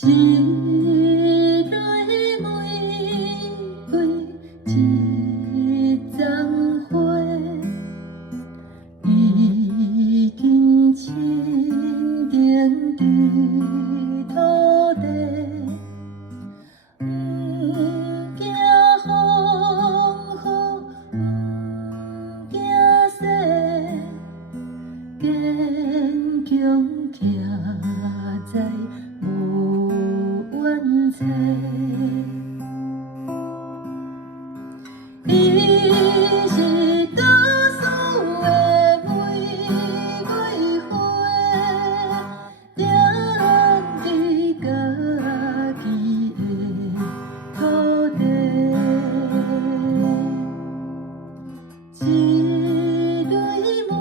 一蕊玫瑰，一丛花，已经深定伫土地。不惊风雨，不惊雪，坚强徛在无怨嗟。伊是倒数的玫瑰花，定伫家己的土地。一蕊玫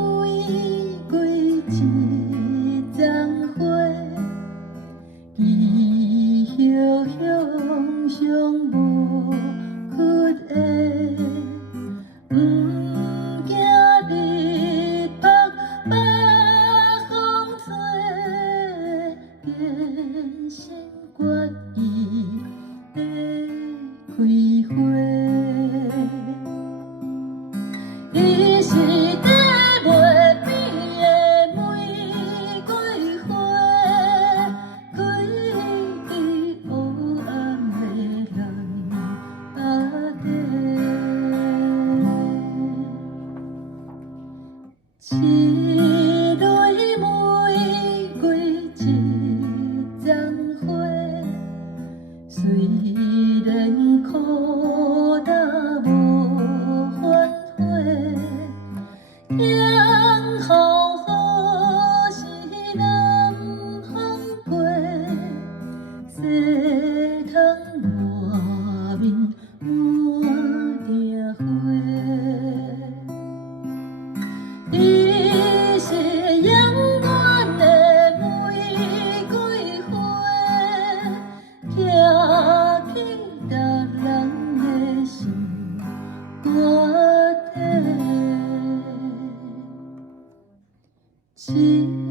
瑰，一丛花，伊遥向上无缺的。不惊日晒，北风吹，坚心决意要开花。伊是底袂变的玫瑰花，开伫黑暗的人巴底。一蕊玫瑰，一丛花，虽然苦答无反悔，听候雨是南风吹，西窗外面满地花。伊是永远的玫瑰花，徛起逐人的心肝底。